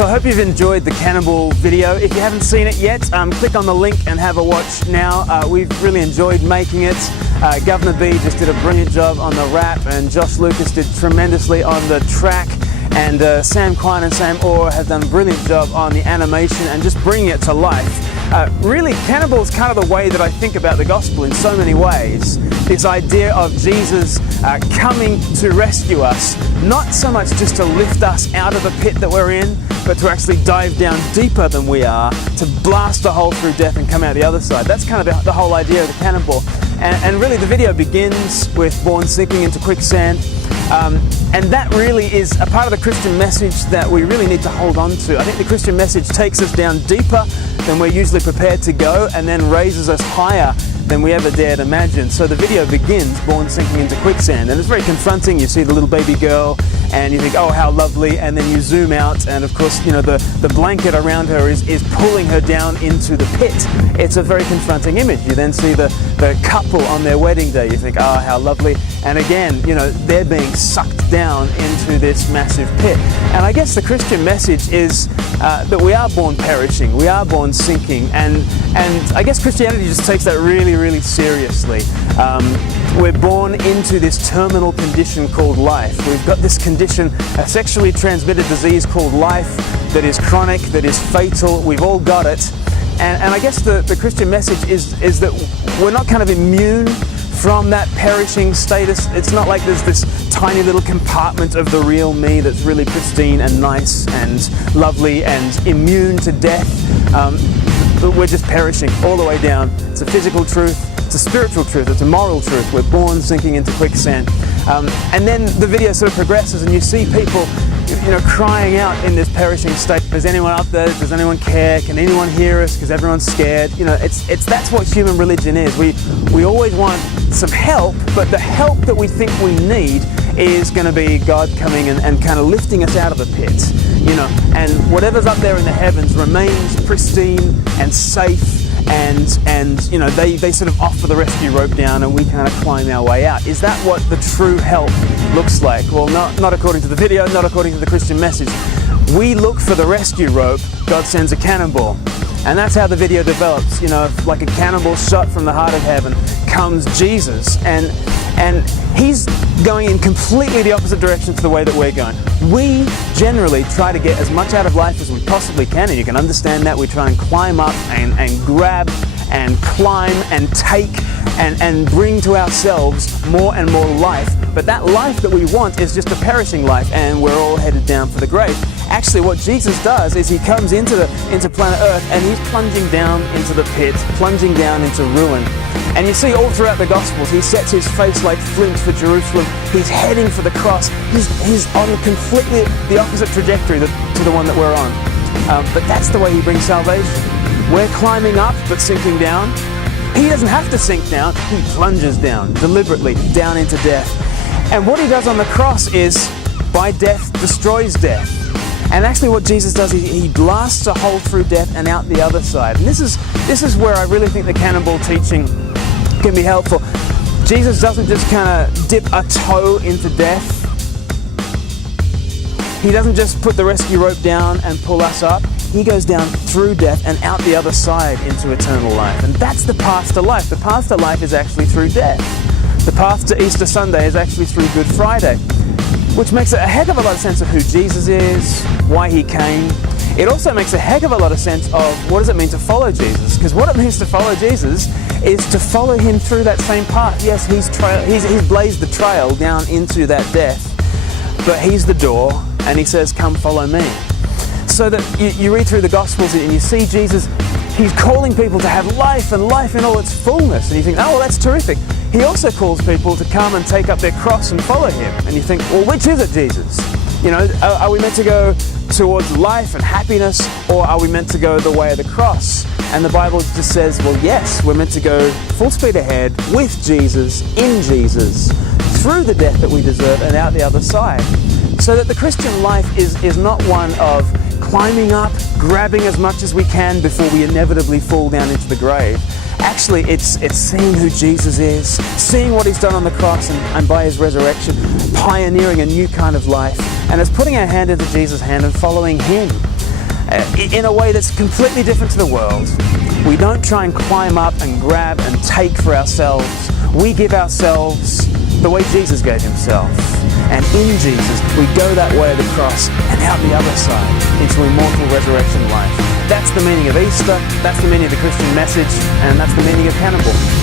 So I hope you've enjoyed the Cannonball video. If you haven't seen it yet, click on the link and have a watch now. We've really enjoyed making it. Governor B just did a brilliant job on the rap, and Josh Lucas did tremendously on the track, and Sam Quine and Sam Orr have done a brilliant job on the animation and just bringing it to life. Really, Cannonball is kind of the way that I think about the gospel in so many ways. This idea of Jesus coming to rescue us, not so much just to lift us out of the pit that we're in, but to actually dive down deeper than we are, to blast a hole through death and come out the other side. That's kind of the whole idea of the Cannonball. And really the video begins with Bourne sinking into quicksand. And that really is a part of the Christian message that we really need to hold on to. I think the Christian message takes us down deeper than we're usually prepared to go, and then raises us higher than we ever dared imagine. So the video begins, Bourne sinking into quicksand, and it's very confronting. You see the little baby girl and you think, oh, how lovely, and then you zoom out and of course, you know, the blanket around her is pulling her down into the pit. It's a very confronting image. You then see the couple on their wedding day. You think, oh, how lovely, and again, you know, they're being sucked down into this massive pit. And I guess the Christian message is that we are born perishing, we are born sinking, and I guess Christianity just takes that really, really seriously. We're born into this terminal condition called life. We've got this condition, a sexually transmitted disease called life, that is chronic, that is fatal. We've all got it. And I guess the Christian message is that we're not kind of immune from that perishing status. It's not like there's this tiny little compartment of the real me that's really pristine and nice and lovely and immune to death. But we're just perishing all the way down. It's a physical truth, it's a spiritual truth, it's a moral truth. We're born sinking into quicksand. And then the video sort of progresses and you see people, you know, crying out in this perishing state. Is anyone up there? Does anyone care? Can anyone hear us? Because everyone's scared. You know, that's what human religion is. We always want some help, but the help that we think we need is going to be God coming and kind of lifting us out of the pit. You know, and whatever's up there in the heavens remains pristine and safe, and you know, they sort of offer the rescue rope down and we kind of climb our way out. Is that what the true help looks like? Well, not according to the video, not according to the Christian message. We look for the rescue rope, God sends a cannonball. And that's how the video develops. You know, like a cannonball shot from the heart of heaven comes Jesus, and he's going in completely the opposite direction to the way that we're going. We generally try to get as much out of life as we possibly can, and you can understand that. We try and climb up and grab and climb and take and bring to ourselves more and more life. But that life that we want is just a perishing life, and we're all headed down for the grave. Actually, what Jesus does is he comes into planet Earth and he's plunging down into the pit, plunging down into ruin. And you see all throughout the Gospels, he sets his face like flint for Jerusalem. He's heading for the cross. He's on completely the opposite trajectory to the one that we're on. But that's the way he brings salvation. We're climbing up but sinking down. He doesn't have to sink down. He plunges down, deliberately, down into death. And what he does on the cross is, by death, destroys death. And actually what Jesus does is he blasts a hole through death and out the other side. And this is where I really think the Cannonball teaching can be helpful. Jesus doesn't just kind of dip a toe into death. He doesn't just put the rescue rope down and pull us up. He goes down through death and out the other side into eternal life. And that's the path to life. The path to life is actually through death. The path to Easter Sunday is actually through Good Friday, which makes a heck of a lot of sense of who Jesus is, why he came. It also makes a heck of a lot of sense of what does it mean to follow Jesus, because what it means to follow Jesus is to follow him through that same path. Yes, he's blazed the trail down into that death, but he's the door and he says, come follow me. So that you read through the Gospels and you see Jesus, he's calling people to have life and life in all its fullness, and you think, oh, well, that's terrific. He also calls people to come and take up their cross and follow him. And you think, well, which is it, Jesus? You know, are we meant to go towards life and happiness, or are we meant to go the way of the cross? And the Bible just says, well, yes, we're meant to go full speed ahead with Jesus, in Jesus, through the death that we deserve and out the other side. So that the Christian life is not one of climbing up, grabbing as much as we can before we inevitably fall down into the grave. Actually, it's seeing who Jesus is, seeing what he's done on the cross and by his resurrection, pioneering a new kind of life. And it's putting our hand into Jesus' hand and following him. in a way that's completely different to the world. We don't try and climb up and grab and take for ourselves. We give ourselves the way Jesus gave himself. And in Jesus, we go that way of the cross and out the other side into immortal resurrection life. That's the meaning of Easter, that's the meaning of the Christian message, and that's the meaning of Cannonball.